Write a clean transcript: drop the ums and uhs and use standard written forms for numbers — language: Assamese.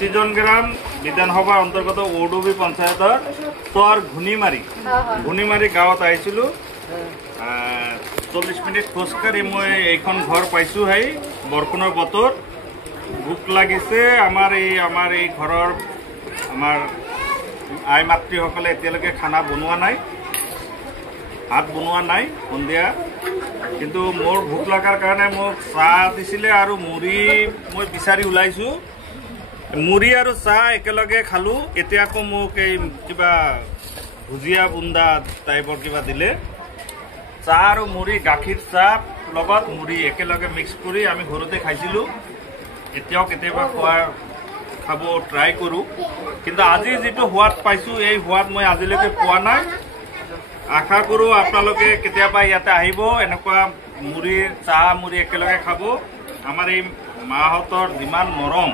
মতিজন গ্ৰাম বিধানসভাৰ অন্তৰ্গত ওডুবি পঞ্চায়তৰ চৰ ঘুনিমাৰী গাঁৱত আহিছিলোঁ। 40 মিনিট খোজকাঢ়ি মই এইখন ঘৰ পাইছোঁ। হাই বৰষুণৰ বতৰ, ভোক লাগিছে। আমাৰ এই ঘৰৰ আমাৰ আই মাতৃসকলে এতিয়ালৈকে খানা বনোৱা নাই, ভাত বনোৱা নাই সন্ধিয়া। কিন্তু মোৰ ভোক লগাৰ কাৰণে মোক চাহ দিছিলে আৰু মুড়ি মই বিচাৰি ওলাইছোঁ। মুড়ি আৰু চাহ একেলগে খালোঁ। এতিয়া আকৌ মোক এই কিবা ভুজিয়া বুন্দা টাইপৰ কিবা দিলে। চাহ আৰু মুড়ি, গাখীৰ চাহ লগত মুড়ি একেলগে মিক্স কৰি আমি ঘৰতে খাইছিলোঁ। এতিয়াও কেতিয়াবা খাব ট্ৰাই কৰোঁ, কিন্তু আজি যিটো সোৱাদ পাইছোঁ এই সোৱাদ মই আজিলৈকে পোৱা নাই। আশা কৰোঁ আপোনালোকে কেতিয়াবা ইয়াতে আহিব, এনেকুৱা মুড়ি চাহ মুড়ি একেলগে খাব। আমাৰ এই মাহঁতৰ যিমান মৰম